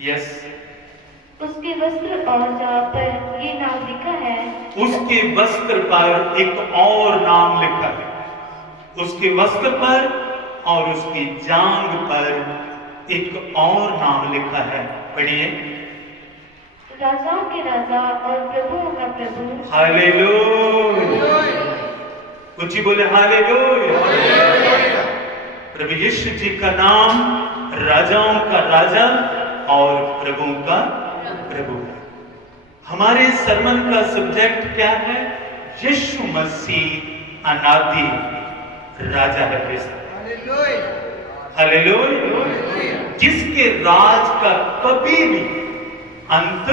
Yes, उसके वस्त्र और जांघ पर ये नाम लिखा है। उसके वस्त्र पर एक और नाम लिखा है। उसके वस्त्र पर और उसकी जांघ पर एक और नाम लिखा है। पढ़िए। राजाओं के राजा और प्रभुओं का प्रभु। हालेलुया। ऊंची बोले हालेलुया। प्रभु यीशु जी का नाम राजाओं का राजा और प्रभुओं का प्रभु है। हमारे सरमन का सब्जेक्ट क्या है? यीशु मसीह अनादि राजा है। हालेलुया। जिसके राज का कभी भी अंत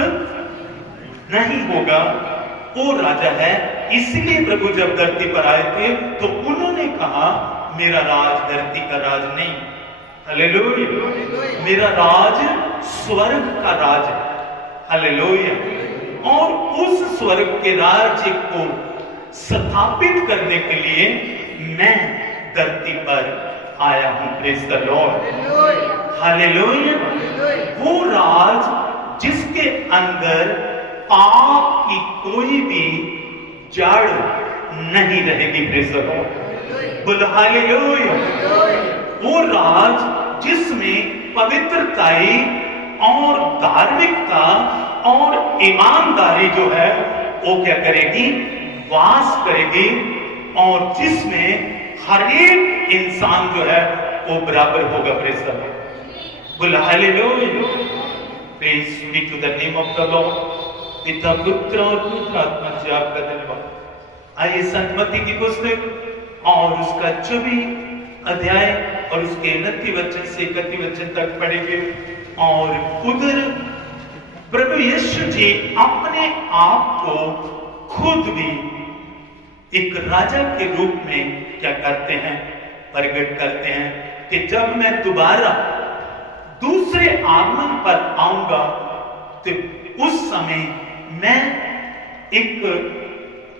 नहीं होगा, वो राजा है। इसलिए प्रभु जब धरती पर आए थे तो उन्होंने कहा मेरा राज धरती का राज नहीं, हालेलुया, मेरा राज स्वर्ग का राज है। हालेलुया। और उस स्वर्ग के राज्य को स्थापित करने के लिए मैं धरती पर आया हूं। Praise the Lord. हालेलुया। वो राज जिसके अंदर पाप की कोई भी जड़ नहीं रहेगी। Praise the lord. बोलो हालेलुया। वो राज जिसमें पवित्रताई और धार्मिकता और ईमानदारी जो है वो क्या करेगी? वास करेगी। और जिसमें हर एक इंसान जो है वो बराबर होगा। Praise the lord. बोलो hallelujah. Praise be to the name of the lord. पिता, पुत्र और पवित्र आत्मा से आपका धन्यवाद। आइए संत मत्ती की पुस्तक और उसका 24 अध्याय और उसके 29 वचन से 31 वचन तक पढ़ेंगे। और उधर प्रभु यीशु जी अपने आप को खुद भी एक राजा के रूप में क्या करते हैं? प्रकट करते हैं कि जब मैं दोबारा दूसरे आगमन पर आऊंगा तो उस समय मैं एक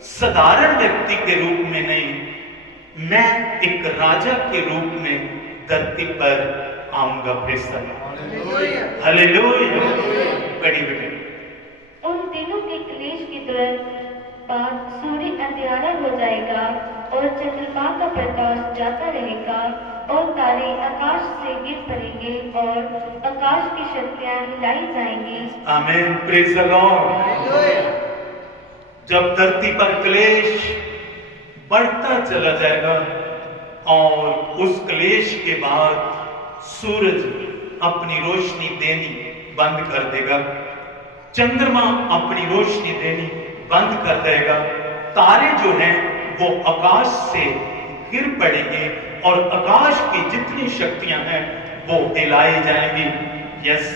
साधारण व्यक्ति के रूप में नहीं, मैं एक राजा के रूप में धरती पर आऊंगा। Praise the Lord. हालेलुया। पढ़िए बेटे। उन दिनों के क्लेश की तुरंत बाद सूर्य अंधियारा हो जाएगा और चंद्रमा का प्रकाश जाता रहेगा और तारे आकाश से गिर पड़ेंगे और आकाश की शक्तियां हिलाई जाएंगी। आमीन। Praise the Lord. जब धरती पर क्लेश बढ़ता चला जाएगा और उस क्लेश के बाद सूरज अपनी रोशनी देनी बंद कर देगा, चंद्रमा अपनी रोशनी देनी बंद कर देगा, तारे जो हैं वो आकाश से गिर पड़ेंगे और आकाश की जितनी शक्तियां हैं वो हिलाई जाएंगी। यस।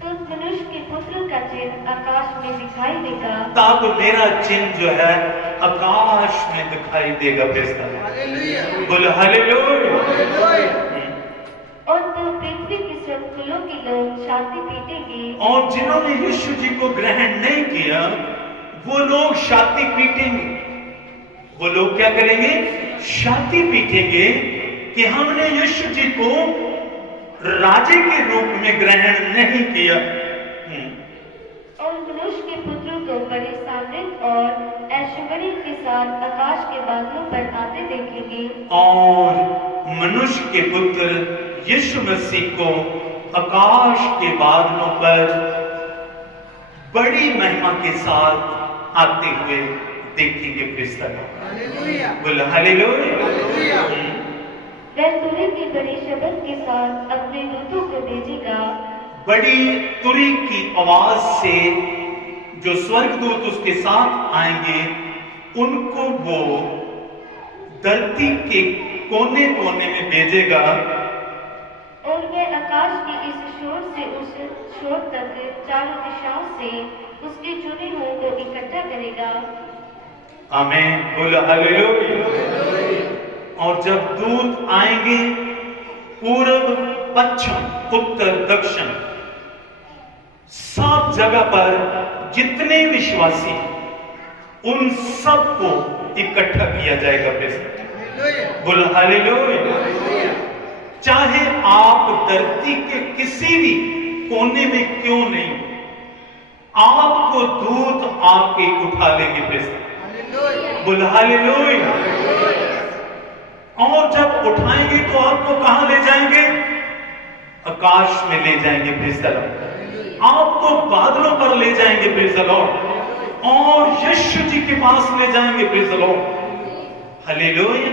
तो मनुष्य के पुत्र का चिन्ह आकाश में दिखाई देगा। तब मेरा चिन्ह जो है आकाश में दिखाई देगा। बोलो हालेलुया। और तो पृथ्वी के सब कुलों के लोग छाती पीटेंगे। और जिन्होंने यीशु जी को ग्रहण नहीं किया वो लोग छाती पीटेंगे। वो लोग क्या करेंगे? छाती पीटेंगे कि हमने यीशु जी को राजे के रूप में ग्रहण नहीं किया। और मनुष्य के पुत्र को बड़े सामर्थ और ऐश्वर्य के साथ आकाश के बादलों पर आते देखेंगे। और मनुष्य के पुत्र यीशु मसीह को आकाश के बादलों पर बड़ी महिमा के साथ आते हुए देखेंगे। Praise the lord. बोलो हालेलुया। वह तुरही की बड़ी शब्द के साथ अपने दूतों को भेजेगा। बड़ी तुरही की आवाज से जो स्वर्गदूत उसके साथ आएंगे उनको वो धरती के कोने कोने में भेजेगा। और वह आकाश के इस छोर से उस छोर तक चारों दिशाओं से उसके चुने हुओं को इकट्ठा करेगा। आमीन। बोलो हालेलुया। और जब दूत आएंगे पूर्व, पश्चिम, उत्तर, दक्षिण सब जगह पर जितने विश्वासी उन सबको इकट्ठा किया जाएगा। बोलो हालेलुया। चाहे आप धरती के किसी भी कोने में क्यों नहीं, आपको दूत आके उठा लेंगे। बोल हालेलुया। और जब उठाएंगे तो आपको कहां ले जाएंगे? आकाश में ले जाएंगे। Praise the Lord. आपको बादलों पर ले जाएंगे। Praise the Lord. और यीशु जी के पास ले जाएंगे। Praise the Lord. हालेलुया।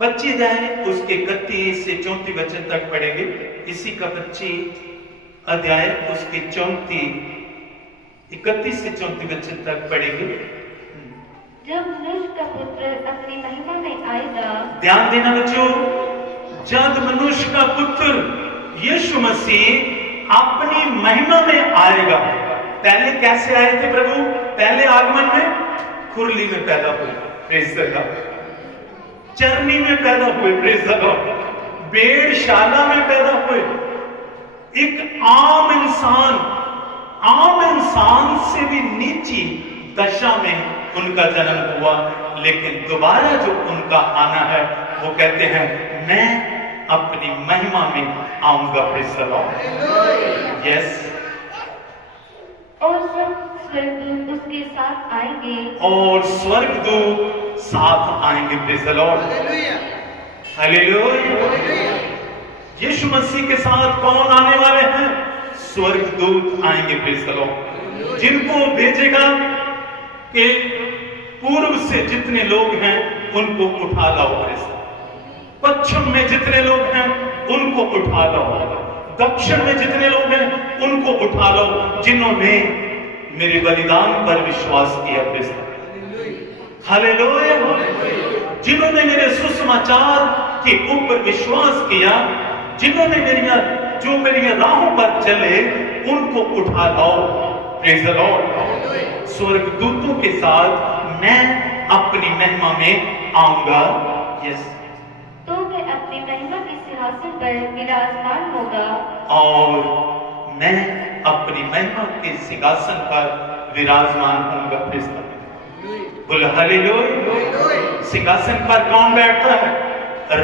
25 अध्याय उसके 31 से 34 वचन तक पढ़ेंगे। इसी का 25 अध्याय उसके 31 से 34 वचन तक पढ़ेंगे। जब मनुष्य का पुत्र अपनी महिमा में आएगा, ध्यान देना बच्चों, जब मनुष्य का पुत्र यीशु मसीह अपनी महिमा में आएगा। पहले कैसे आए थे प्रभु? पहले आगमन में खुरली में पैदा हुए। Praise the Lord. चरनी में पैदा हुए। Praise the Lord. भेड़शाला में पैदा हुए। एक आम इंसान से भी नीची दशा में उनका जन्म हुआ, लेकिन दोबारा जो उनका आना है वो कहते हैं मैं अपनी महिमा में आऊंगा। Praise the Lord. यस। और सब स्वर्गदूत उसके साथ आएंगे, और स्वर्गदूत साथ आएंगे। Praise the Lord. हालेलुया। यीशु मसीह के साथ कौन आने वाले हैं? स्वर्गदूत आएंगे। Praise the Lord. जिनको भेजेगा कि पूर्व से जितने लोग हैं उनको उठा लाओ। पश्चिम में जितने लोग हैं उनको उठा लाओ। दक्षिण में जितने लोग हैं उनको उठा लो, जिन्होंने मेरे बलिदान पर विश्वास किया। हालेलुया। जिन्होंने मेरे सुसमाचार के ऊपर विश्वास किया, जिन्होंने मेरी राहों पर चले, उनको उठा लाओ। Praise the Lord. स्वर्गदूतों के साथ मैं अपनी महिमा में आऊंगा। यस। तो वह अपनी महिमा के सिंहासन पर विराजमान होगा, और मैं अपनी महिमा के सिंहासन पर विराजमान होऊंगा। Praise the lord. बोलो हालेलुया। सिंहासन पर कौन बैठता है?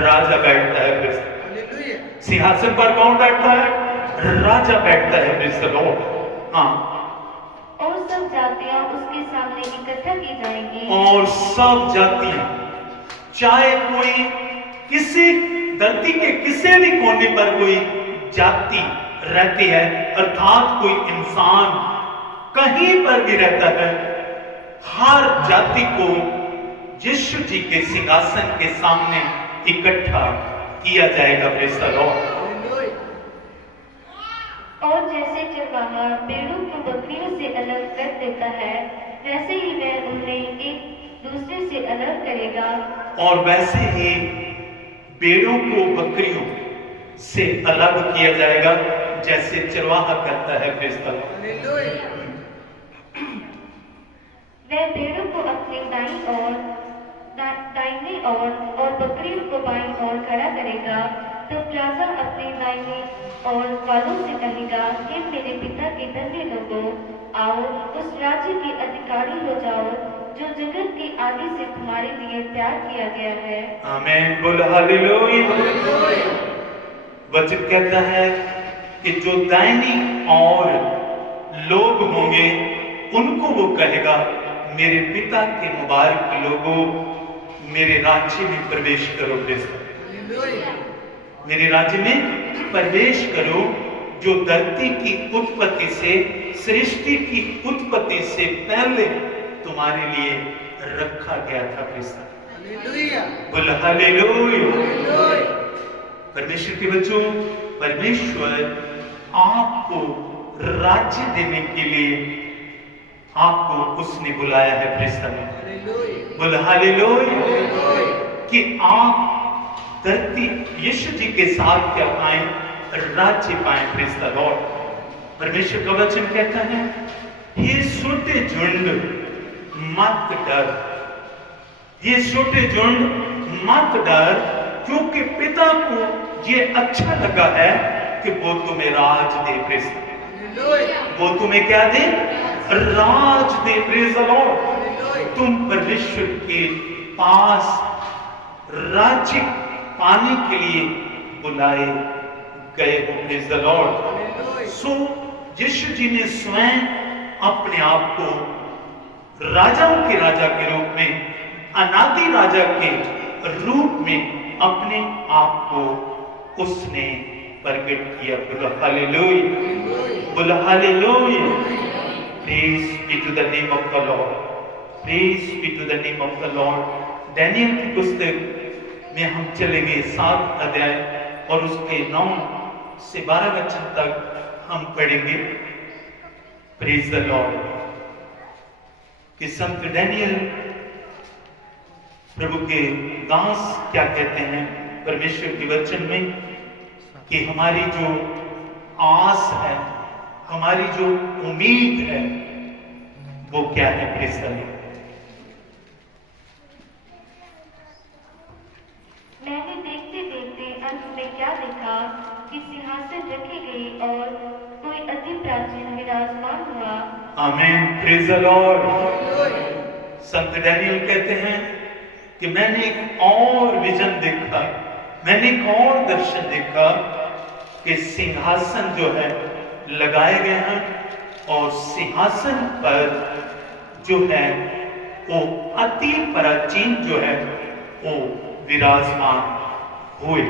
राजा बैठता है। Praise the Lord. सिंहासन पर कौन बैठता है? राजा बैठता है। Praise the Lord. हाँ। और सब जातियां उसके सामने इकट्ठा की जाएंगी, और सब जातियां, चाहे कोई किसी धरती के किसी भी कोने पर कोई जाति रहती है, अर्थात कोई इंसान कहीं पर भी रहता है, हर जाति को यीशु जी के सिंहासन के सामने इकट्ठा किया जाएगा। Praise the Lord. और जैसे चरवाहा भेड़ों को बकरियों से अलग कर देता है, वैसे ही वह उन्हें एक दूसरे से अलग करेगा, और वैसे ही भेड़ों को बकरियों से अलग किया जाएगा, जैसे चरवाहा करता है। Praise the Lord. वह भेड़ों को अपनी दाहिनी ओर और बकरियों को बाईं ओर खड़ा करेगा। तब राजा अपने दाहिनी और वालों से कहेगा, हे मेरे पिता के धन्य लोगों, आओ उस राज्य के अधिकारी हो जाओ जो जगत के आदि से तुम्हारे लिए तैयार किया गया है। आमीन। बोल हालेलुया। वचन कहता है कि जो दाहिनी और लोग होंगे उनको वो कहेगा, मेरे पिता के मुबारक लोगों, मेरे राज्य में प्रवेश करो। मेरे राज्य में प्रवेश करो, जो धरती की उत्पत्ति से, सृष्टि की उत्पत्ति से पहले तुम्हारे लिए रखा गया था। बोल हालेलुया। परमेश्वर के बच्चों, परमेश्वर आपको राज्य देने के लिए आपको उसने बुलाया है। बोल हालेलुया। कि आप धरती यीशु जी के साथ क्या पाए? राज्य पाए। Praise the Lord. परमेश्वर का वचन कहता है, ये छोटे झुंड मत डर, ये छोटे झुंड मत डर, क्योंकि पिता को ये अच्छा लगा है कि वो तुम्हें राज दे। Praise the lord. वो तुम्हें क्या दे? राज दे। Praise the lord. तुम परमेश्वर के पास राज्य पाने के लिए बुलाए गए हो। Praise the lord. So Yeshu ji ने स्वयं अपने आप को राजाओं के राजा के रूप में, अनादि राजा के रूप में अपने आप को उसने प्रकट किया। बोलो हालेलुया, बोलो hallelujah. Praise be to the name of the Lord, praise be to the name of the Lord. Daniel की पुस्तक में हम चले गए 7 अध्याय और उसके 9 से 12 वचन तक हम पढ़ेंगे। Praise the Lord. कि संत डैनियल प्रभु के दास क्या कहते हैं परमेश्वर के वचन में, कि हमारी जो आस है, हमारी जो उम्मीद है, वो क्या है। Praise the Lord. मैंने देखते देखते अंत में क्या देखा कि सिंहासन रखे गए और कोई अति प्राचीन विराजमान हुआ। आमीन, praise the Lord. Sant Daniel कहते हैं कि मैंने एक और विजन देखा, मैंने एक और दर्शन देखा कि सिंहासन जो है लगाए गए हैं और सिंहासन पर जो है वो अति प्राचीन जो है वो विराजमान हुए।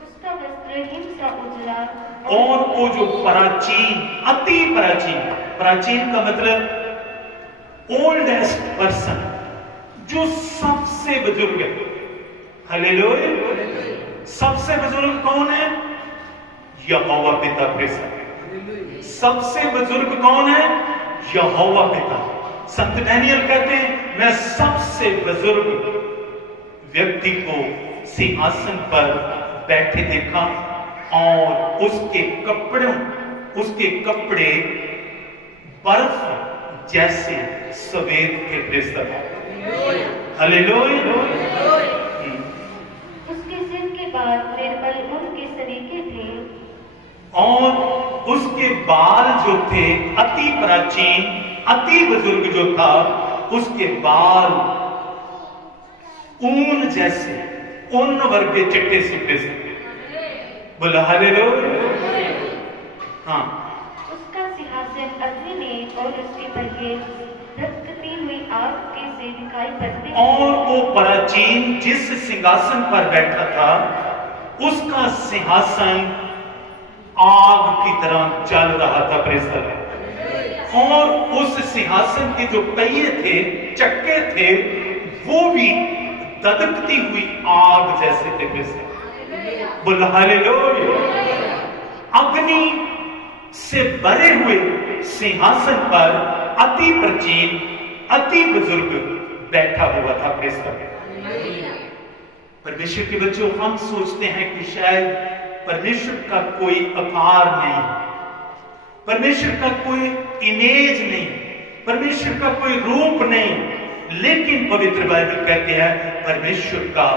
उसका वस्त्र हिम सा उजला और वो जो प्राचीन, अति प्राचीन, प्राचीन का मतलब ओल्डेस्ट पर्सन, जो सबसे बुजुर्ग है। हालेलुया। सबसे बुजुर्ग कौन है? यहोवा पिता। प्रेज। सबसे बुजुर्ग कौन है? यहोवा पिता। संत डैनियल कहते हैं मैं सबसे बुजुर्ग व्यक्ति को सिंहासन पर बैठे देखा और उसके कपड़े बर्फ जैसे सफेद थे। प्रेज। हालेलुया। उसके सिर के बाल निर्मल ऊन के सरीखे थे और उसके बाल जो थे अति प्राचीन, अति बुजुर्ग जो था, उसके बाल ऊन जैसे, ऊन वर्ग चिट्टे से। प्रेज। बोला हालेलुया। हाँ। उसका सिंहासन अग्नि में और उसके पहिए रक्तती हुई आग के से दिखाई पड़ते। और वो प्राचीन जिस सिंहासन पर बैठा था, उसका सिंहासन आग की तरह जल रहा था। प्रेज। और उस सिंहासन के जो पहिए थे, चक्के थे, वो भी ददकती हुई आग जैसे थे। प्रेज। बोला हालेलुया। अग्नि से भरे हुए सिंहासन पर अति प्राचीन, अति बुजुर्ग बैठा हुआ था। प्रेज। परमेश्वर के बच्चों, हम सोचते हैं कि शायद परमेश्वर का कोई आकार नहीं, परमेश्वर का कोई इमेज नहीं, परमेश्वर का कोई रूप नहीं, लेकिन पवित्र बाइबल कहते हैं परमेश्वर का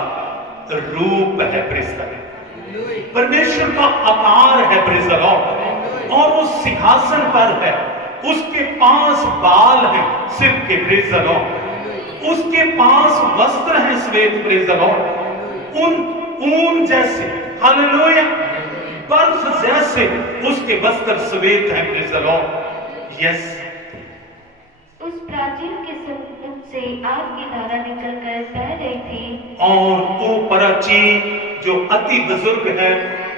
रूप है। प्रेज। परमेश्वर का आकार है। प्रेज। और वो सिंहासन पर है, उसके पास बाल हैं सिर के। प्रेज। उसके पास वस्त्र हैं श्वेत। प्रेज। ऊन जैसे, हालेलुया, बर्फ जैसे उसके वस्त्र श्वेत हैं। प्रेज। यस। उस प्राचीन के मुख से आग की धारा निकलकर बह रही थी और वो प्राचीन जो अति बुजुर्ग है,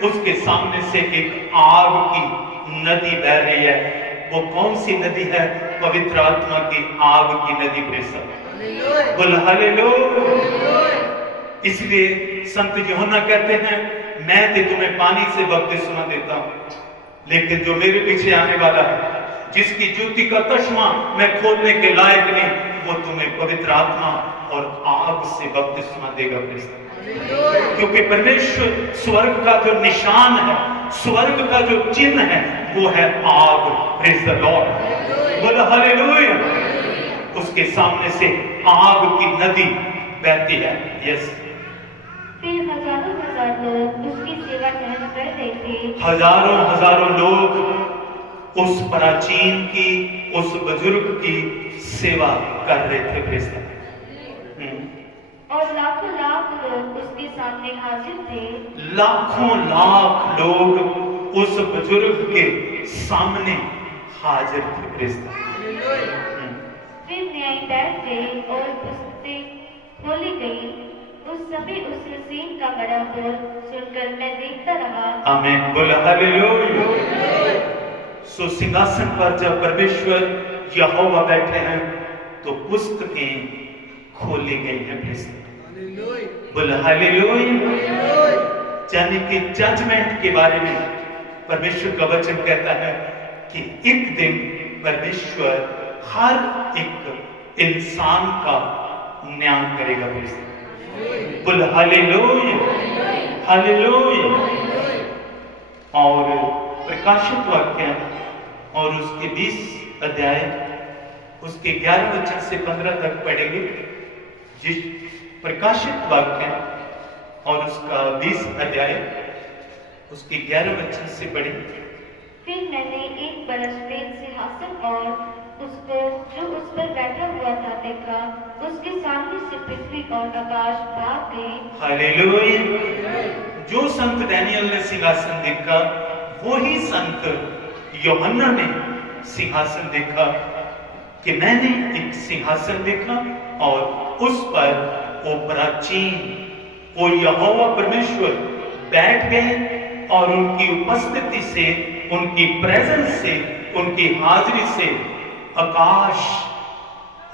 उसके सामने से एक आग की नदी बह रही है। वो कौन सी नदी है? पवित्र आत्मा की आग की नदी। प्रेज। बोल हालेलुया। इसलिए संत यूहन्ना कहते हैं मैं तो तुम्हें पानी से बपतिस्मा देता हूं, लेकिन जो मेरे पीछे आने वाला है, जिसकी जूती का तस्मा मैं खोलने के लायक नहीं, वो तुम्हें पवित्र आत्मा और आग से बपतिस्मा देगा। क्योंकि परमेश्वर स्वर्ग का जो निशान है, स्वर्ग का जो चिन्ह है, वो है आग। Praise the lord. बोलो हालेलुया। उसके सामने से आग की नदी बहती है। यस। फिर हजारों हजार लोग उसकी सेवा ग्रहण कर रहे थे। हजारों हजारों लोग उस प्राचीन की, उस बुजुर्ग की सेवा कर रहे थे। Praise the Lord. और लाखों लाख लोग उसके सामने हाजिर थे। लाखों लाख लोग उस बुजुर्ग के सामने हाजिर थे। प्रेस्ता फिर न्याय बैठ गए और पुस्तकें खोली गई। उस समय उस रसीन का बड़ा बोल सुनकर मैं देखता रहा। आमीन, बोला हालेलुया। सो सिंहासन पर जब परमेश्वर यहोवा बैठे हैं तो पुस्तकें खोली गई हैं। बोला हालेलुया। यानी कि जजमेंट के बारे में परमेश्वर का वचन कहता है कि एक दिन परमेश्वर हर एक इंसान का न्याय करेगा। बोल हालेलुया, हालेलुया। और प्रकाशित वाक्य और उसके 20 अध्याय उसके 11 वचन से 15 तक पढ़ेंगे। जिस प्रकाशित वाक्य और उसका 20 अध्याय उसके 11 वचन से पढ़ेंगे। फिर मैंने एक बड़ा श्वेत सिंहासन और उसको जो उस पर बैठा हुआ था देखा। उसके सामने से पृथ्वी और आकाश भाग गए। हालेलुया। जो संत डैनियल ने सिंहासन देखा वो ही संत यूहन्ना ने सिंहासन देखा कि मैंने एक सिंहासन देखा और उस पर वो प्राचीन वो यहोवा परमेश्वर बैठ गए और उनकी उपस्थिति से, उनकी प्रेजेंस से, उनकी हाजिरी से आकाश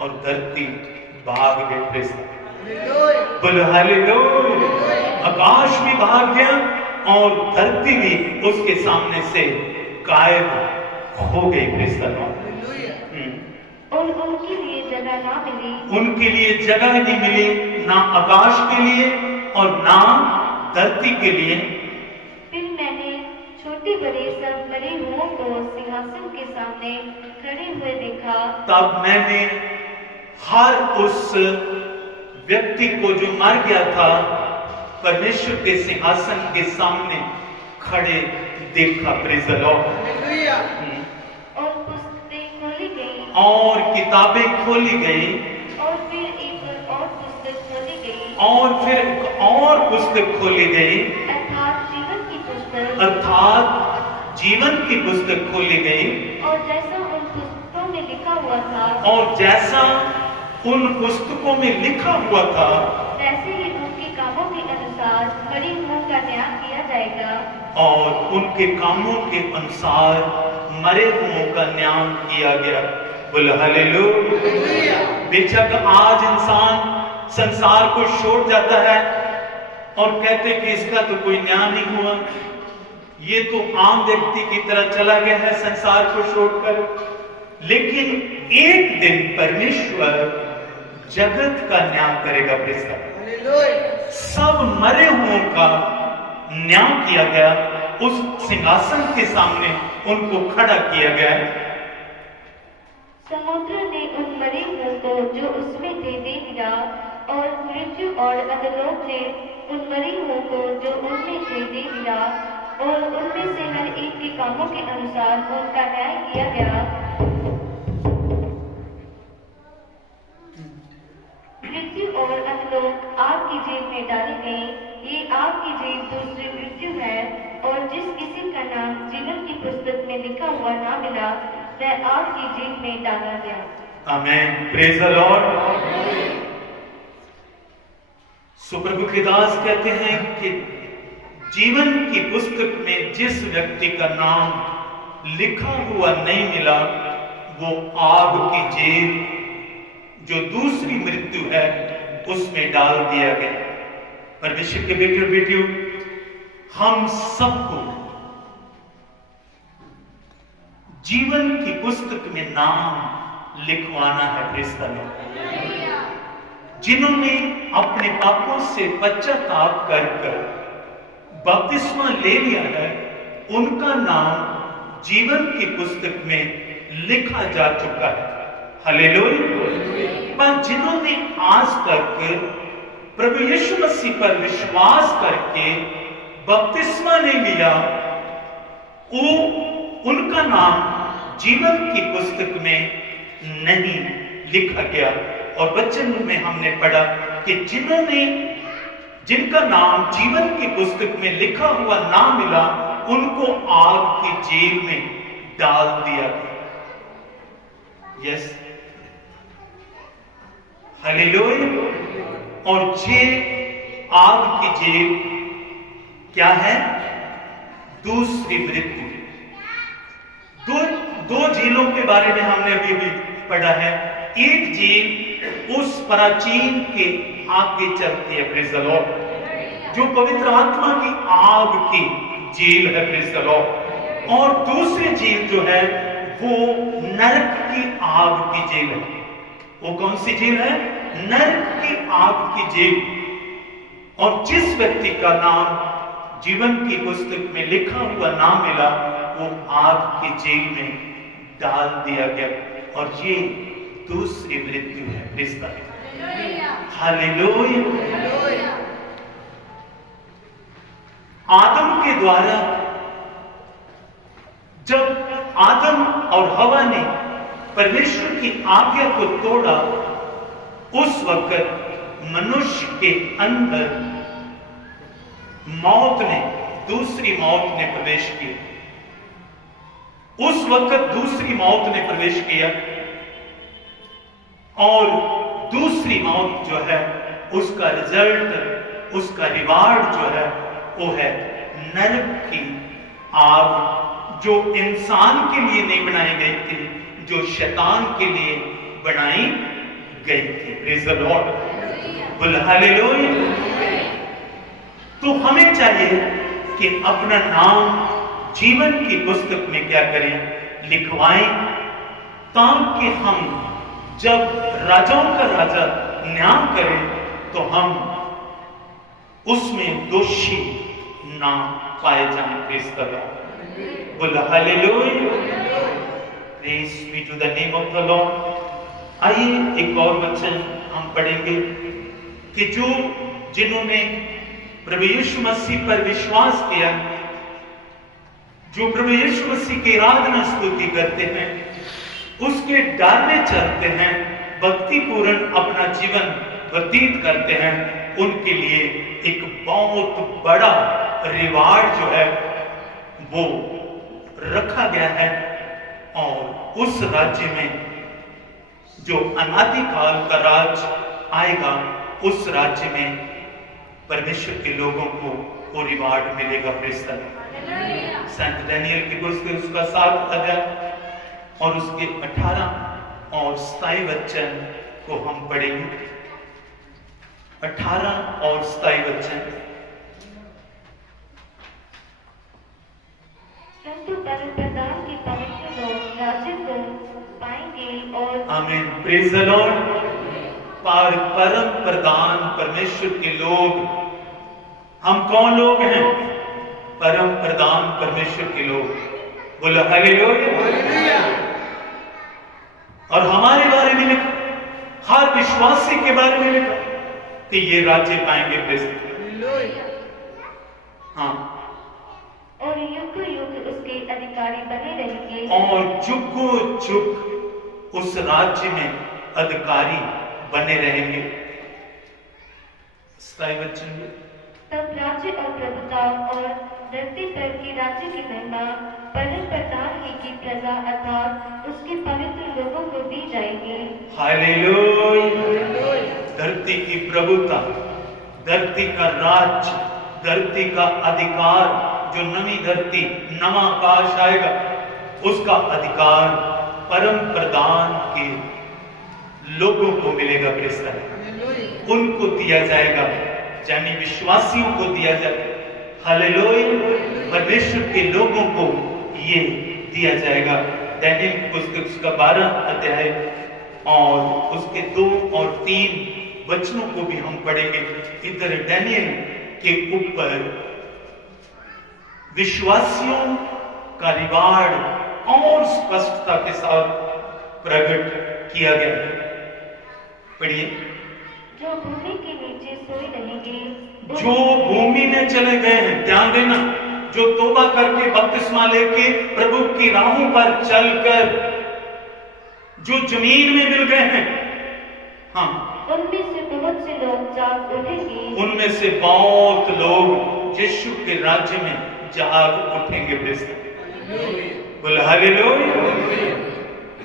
और धरती भाग गए। बोलो हालेलुया। आकाश भी भाग गया और धरती भी उसके सामने से गायब हो गई। और उनके लिए जगह ना मिली। उनके लिए जगह नहीं मिली, ना आकाश के लिए और ना धरती के लिए। फिर मैंने छोटे बड़े सब मरे हुओं को सिंहासन के सामने खड़े हुए देखा। तब मैंने हर उस व्यक्ति को जो मर गया था परमेश्वर के सिंहासन के सामने खड़े देखा। Praise the Lord. और पुस्तकें खोली गई। और किताबें खोली गई। और फिर एक और पुस्तक खोली गई। और फिर एक और पुस्तक खोली गई। अर्थात जीवन की पुस्तक। अर्थात जीवन की पुस्तक खोली गई। और जैसा उन पुस्तकों में लिखा हुआ था। और जैसा उन पुस्तकों में लिखा हुआ था वैसे ही उनके कामों के अनुसार मरे हुओं का न्याय किया जाएगा। और उनके कामों के अनुसार मरे हुओं का न्याय किया गया। बोलो हालेलुया। बेशक आज इंसान संसार को छोड़ जाता है और कहते कि इसका तो कोई न्याय नहीं हुआ, ये तो आम व्यक्ति की तरह चला गया है संसार को छोड़कर। लेकिन एक दिन परमेश्वर जगत का न्याय करेगा। सब मरे हुओं का न्याय किया गया। उस सिंहासन के सामने उनको खड़ा किया गया। समुद्र ने उन मरे हुओं को जो उसमें थे दे दिया और मृत्यु और अधोलोक ने उन मरे हुओं को जो उनमें थे दे दिया और उनमें से हर एक के कामों के अनुसार उनका न्याय किया गया। मृत्यु और अधोलोक आग की जेल में डाली गई। ये आग की जेल दूसरी मृत्यु है। और जिस किसी का नाम जीवन की पुस्तक में लिखा हुआ ना मिला वह आग की जेल में डाला गया। आमीन। Praise the Lord. सुप्रभु के दास कहते हैं कि जीवन की पुस्तक में जिस व्यक्ति का नाम लिखा हुआ नहीं मिला वो आग की जेल जो दूसरी मृत्यु है उसमें डाल दिया गया। परमेश्वर के बेटे और बेटियों, हम सबको जीवन की पुस्तक में नाम लिखवाना है। जिन्होंने अपने पापों से पश्चाताप कर बपतिस्मा ले लिया है उनका नाम जीवन की पुस्तक में लिखा जा चुका है। हालेलुया। पर जिन्होंने आज तक प्रभु यीशु मसीह पर विश्वास करके बपतिस्मा नहीं लिया वो उनका नाम जीवन की पुस्तक में नहीं लिखा गया। और वचन में हमने पढ़ा कि जिनका नाम जीवन की पुस्तक में लिखा हुआ ना मिला उनको आग की जेल में डाल दिया गया। Yes, hallelujah. और ये आग की जेल क्या है? दूसरी मृत्यु। दो जेलों के बारे में हमने अभी भी पढ़ा है। एक जेल उस प्राचीन के आगे चलती है, प्रेज़ द लॉर्ड, जो पवित्र आत्मा की आग की जेल है, प्रेज़ द लॉर्ड। और दूसरी जेल जो है वो नरक की आग की जेल है। वो कौन सी जेल है? नरक की आग की जेल। और जिस व्यक्ति का नाम जीवन की पुस्तक में लिखा हुआ नाम मिला, वो आग की जेल में डाल दिया गया। और ये दूसरी मृत्यु है, प्रेज़ द लॉर्ड, हालेलुया। आदम के द्वारा जब आदम और हवा ने परमेश्वर की आज्ञा को तोड़ा, उस वक्त मनुष्य के अंदर मौत ने, दूसरी मौत ने प्रवेश किया। उस वक्त दूसरी मौत ने प्रवेश किया और दूसरी मौत जो है उसका रिजल्ट, उसका रिवार्ड जो है वो है नरक की आग, जो इंसान के लिए नहीं बनाई गई थी, जो शैतान के लिए बनाई गई थी। प्रेज़ द लॉर्ड, बोल हालेलुया। तो हमें चाहिए कि अपना नाम जीवन की पुस्तक में क्या करें? लिखवाएं, ताकि हम जब राजाओं का राजा न्याय करें तो हम उसमें दोषी ना पाए जाएं। प्रेज़ द लॉर्ड, बोल hallelujah. Praise be to the name of the Lord. आइए एक और वचन हम पढ़ेंगे कि जिन्होंने प्रभु यीशु मसीह पर विश्वास किया, जो प्रभु यीशु मसीह की आराधना स्तुति करते हैं, उसके डर में चलते हैं, भक्ति पूर्ण अपना जीवन व्यतीत करते हैं, उनके लिए एक बहुत बड़ा रिवार्ड जो है वो रखा गया है। और उस राज्य में जो अनादिकाल का राज आएगा, उस राज्य में परमेश्वर के लोगों को वो रिवार्ड मिलेगा। Praise the Lord. संत दानियेल की पुस्तक उसका 7 अध्याय और उसके 18 और 27 वचन को हम पढ़ेंगे। 18 और 27 वचन। परंतु परमप्रधान के पवित्र लोग राज्य को पाएंगे और आमीन, प्रेज़ द लॉर्ड। परम प्रधान परमेश्वर के लोग, हम कौन लोग हैं? परम प्रधान परमेश्वर के लोग, बोलो हालेलुया। और हमारे बारे में लिखा, हर विश्वासी के बारे में लिखा कि ये राज्य पाएंगे। हाँ, और युग युग उसके अधिकारी बने रहेंगे। और जुगो जुग उस राज्य में अधिकारी बने रहेंगे। तब राज्य और प्रभुता और धरती पर के राज्य की महिमा परम प्रधान ही की प्रजा अर्थात उसके पवित्र लोगों को दी जाएगी। हालेलुया। धरती की प्रभुता, धरती का राज्य, धरती का अधिकार, जो नवी धरती नवा आकाश आएगा, उसका अधिकार परम प्रधान के लोगों को मिलेगा। प्रेज़ द लॉर्ड, उनको दिया जाएगा, यानी विश्वासियों को दिया जाएगा। हालेलुया। परमेश्वर के लोगों को ये दिया जाएगा। दानियेल की पुस्तक उसका 12 अध्याय और उसके 2 और 3 वचनों को भी हम पढ़ेंगे। इधर दानियेल के ऊपर विश्वासियों का रिवार्ड और स्पष्टता के साथ प्रकट किया गया है। पढ़िए। जो भूमि के नीचे सोए रहेंगे, जो भूमि में चले गए हैं, ध्यान देना, जो तौबा करके बपतिस्मा लेके प्रभु की राहों पर चलकर जो जमीन में मिल गए हैं, हाँ, उनमें से बहुत से लोग जाग उठेंगे। उनमें से बहुत लोग यीशु के राज्य में जाग उठेंगे। बोल हालेलुया।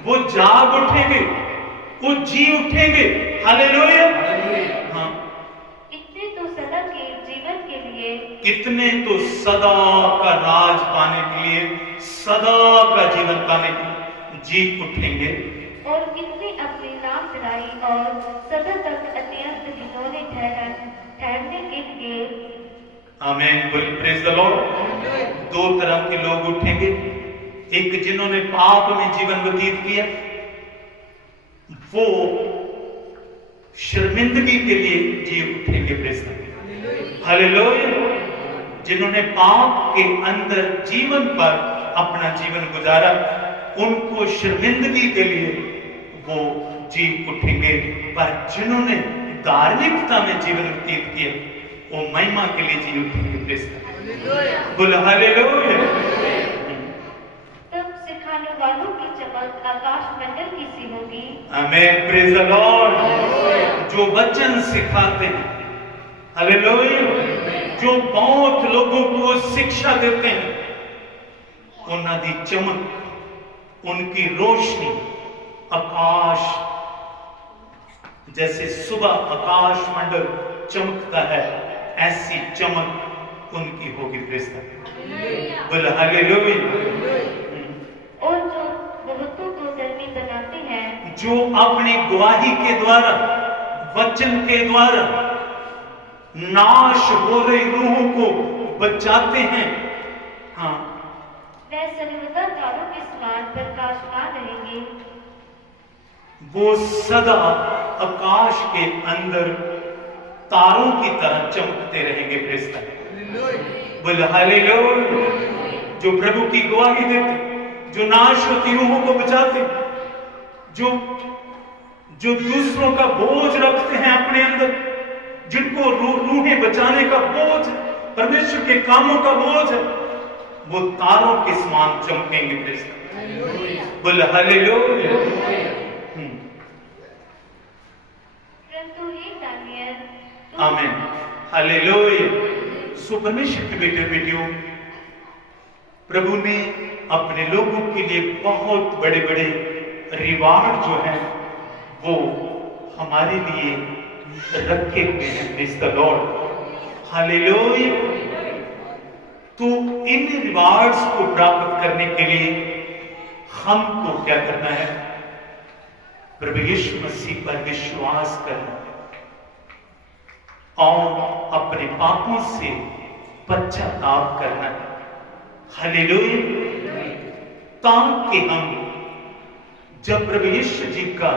वो जाग उठेंगे, वो जी उठेंगे। हालेलुया। हाँ, इतने तो सदा के जीवन के लिए, कितने तो सदा का राज पाने के लिए, सदा का जीवन पाने के लिए जी उठेंगे। और कितने अपनी नाम फिराई और सदा तक अत्यंत घिनौने ठहरने के लिए। आमीन। बोल प्रेज द लॉर्ड। दो तरह के लोग उठेंगे, एक जिन्होंने पाप में जीवन व्यतीत किया, वो शर्मिंदगी के लिए जी उठेंगे। Praise the Lord. हालेलुया। जिन्होंने पाप के अंदर जीवन पर अपना जीवन गुजारा, उनको शर्मिंदगी के लिए वो जी उठेंगे। पर जिन्होंने धार्मिकता में जीवन व्यतीत किया, वो महिमा के लिए जी उठेंगे। Praise the Lord. बोल हालेलुया। तब सिखाने वालों की चमक आकाश मंडल की सी होगी। आमीन। Praise the Lord. जो वचन सिखाते हैं, हालेलुया, जो बहुत लोगों को शिक्षा देते हैं, उन्हां दी चमक, उनकी रोशनी आकाश, जैसे सुबह आकाश मंडल चमकता है, ऐसी चमक उनकी होगी। Praise the Lord. बोल हालेलुया। और जो बहुतों को धर्मी बनाते हैं, जो अपनी गवाही के द्वारा, वचन के द्वारा नाश हो रही रूहों को बचाते हैं। हाँ, वे सर्वदा तारों के समान प्रकाशमान रहेंगे। वो सदा आकाश के अंदर तारों की तरह चमकते रहेंगे। Praise the Lord. बोल हालेलुया। जो प्रभु की गवाही देते, जो नाश होती रूहों को बचाते, जो दूसरों का बोझ रखते हैं अपने अंदर, जिनको रूहें बचाने का बोझ, परमेश्वर के कामों का बोझ है, वो तारों के समान चमकेंगे। Praise the Lord. बोल हालेलुया। परंतु हे दानियल, आमीन। हालेलुया। सो परमेश्वर के बेटे बेटियों, प्रभु ने अपने लोगों के लिए बहुत बड़े बड़े रिवार्ड जो हैं वो हमारे लिए रखे हुए हैं। Praise the Lord. हालेलुया। तो इन रिवार्ड्स को प्राप्त करने के लिए हमको क्या करना है? प्रभु यीशु मसीह पर विश्वास करना और अपने पापों से पश्चाताप करना है। हालेलुया। ताकि हम जब प्रभु यीशु जी का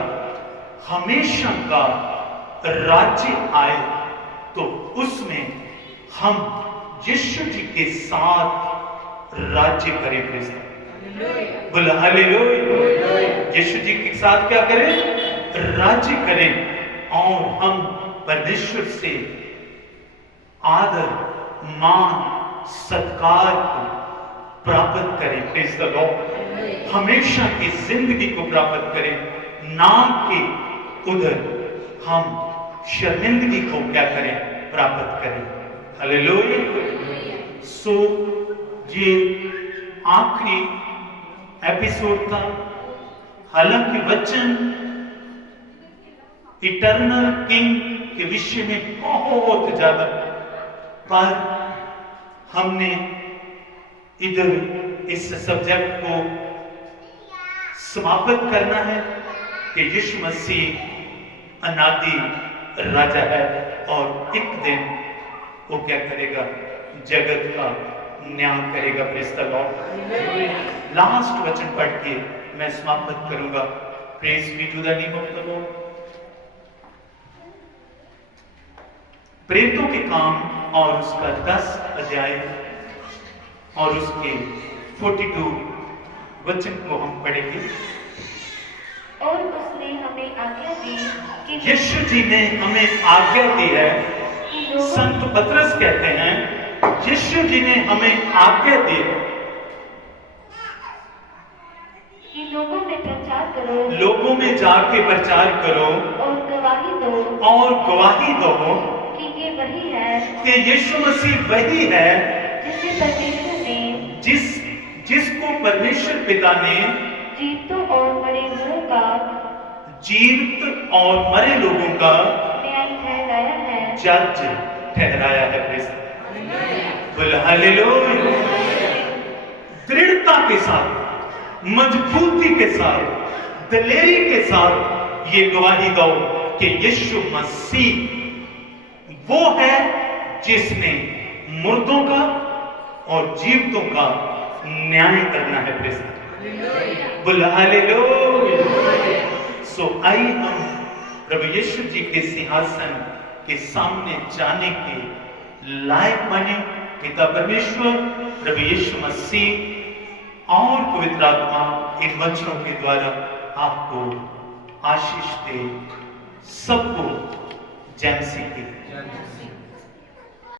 हमेशा का राज्य आए, तो उसमें हम यीशु जी के साथ राज्य करें। बोल हालेलुया। यीशु जी के साथ क्या करें? राज्य करें। और हम परमेश्वर से आदर, मान, सत्कार को प्राप्त करें। Praise the Lord. हमेशा की जिंदगी को प्राप्त करें, नाम के उधर हम शर्मिंदगी को क्या करें? प्राप्त करें। हालेलुया। सो ये आखिरी एपिसोड था। हालांकि वचन इटर्नल किंग के विषय में बहुत ज्यादा, पर हमने इधर इस सब्जेक्ट को समाप्त करना है कि यीशु मसीह अनादि राजा है और एक दिन वो क्या करेगा? जगत का न्याय करेगा। Praise the Lord. लास्ट वचन पढ़ के मैं समाप्त करूंगा। Praise be to the name of the Lord. प्रेरितों के काम और उसका 10 अध्याय और उसके 42 वचन को हम पढ़ेंगे। और उसने हमें आज्ञा दी कि यीशु जी ने हमें आज्ञा दी है। संत पतरस कहते हैं, यीशु जी ने हमें आज्ञा दी कि लोगों में प्रचार करो, लोगों में जाके प्रचार करो और गवाही दो कि ये वही है कि यीशु मसीह वही है जिसे परमेश्वर जिसको परमेश्वर पिता ने जीवितों और मरे लोगों का जीवित और मरे लोगों का न्याय ठहराया है, जज ठहराया है। बोलो हालेलुया। दृढ़ता के साथ, मजबूती के साथ, दलेरी के साथ ये गवाही दो कि यीशु मसीह वो है जिसने मुर्दों का और जीवितों का न्याय करना है। बोलो हालेलुया। सो आइए हम प्रभु यीशु जी के सिंहासन के सामने जाने के लायक बने। पिता परमेश्वर, प्रभु यीशु मसीह और पवित्र आत्मा इन वचनों के द्वारा आपको आशीष दे। सबको जय मसीह की।